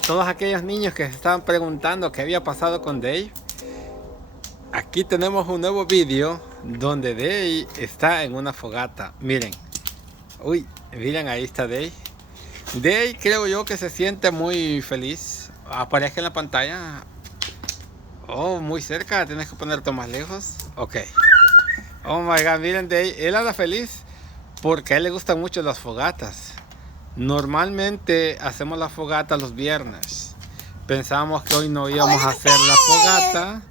Todos aquellos niños que se estaban preguntando qué había pasado con Dave, aquí tenemos un nuevo vídeo donde Dave está en una fogata. Miren, uy, miren, ahí está Dave. Dave creo yo que se siente muy feliz. Aparece en la pantalla. Oh, muy cerca, tienes que ponerte más lejos. Ok. Oh my god, miren Dave, él anda feliz porque a él le gustan mucho las fogatas. Normalmente hacemos la fogata los viernes. Pensamos que hoy no íbamos a hacer la fogata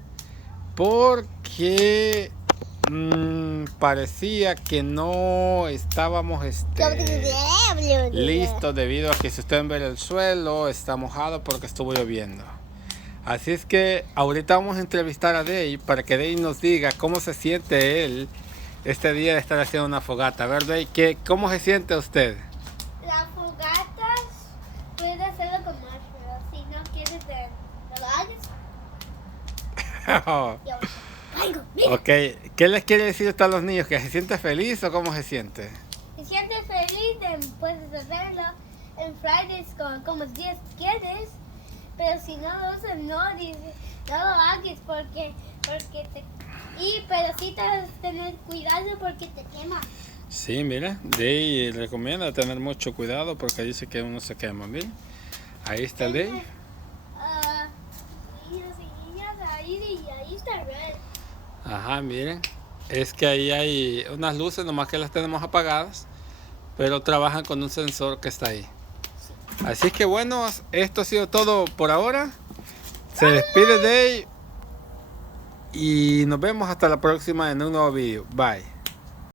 porque parecía que no estábamos listos, debido a que si ustedes ven el suelo está mojado porque estuvo lloviendo. Así es que ahorita vamos a entrevistar a Dave para que Dave nos diga cómo se siente él este día de estar haciendo una fogata. A ver, Dave, ¿cómo se siente usted? Las fogatas puedes hacerlo con marshmallows. Si no quieres, lo hagas. Ok, ¿qué les quiere decir usted a los niños? ¿Que se siente feliz o cómo se siente? Si sientes feliz, puedes hacerlo en Fridays con como 10 quieres. Pero si no lo usas, no lo hagas porque pero sí te vas a tener cuidado porque te quema. Sí, mira, Dave recomienda tener mucho cuidado porque dice que uno se quema. Miren, ahí está Dave. Ahí está Red. Ajá, miren, es que ahí hay unas luces, nomás que las tenemos apagadas, pero trabajan con un sensor que está ahí. Así que bueno, esto ha sido todo por ahora. Se despide Dave y nos vemos hasta la próxima en un nuevo video. Bye.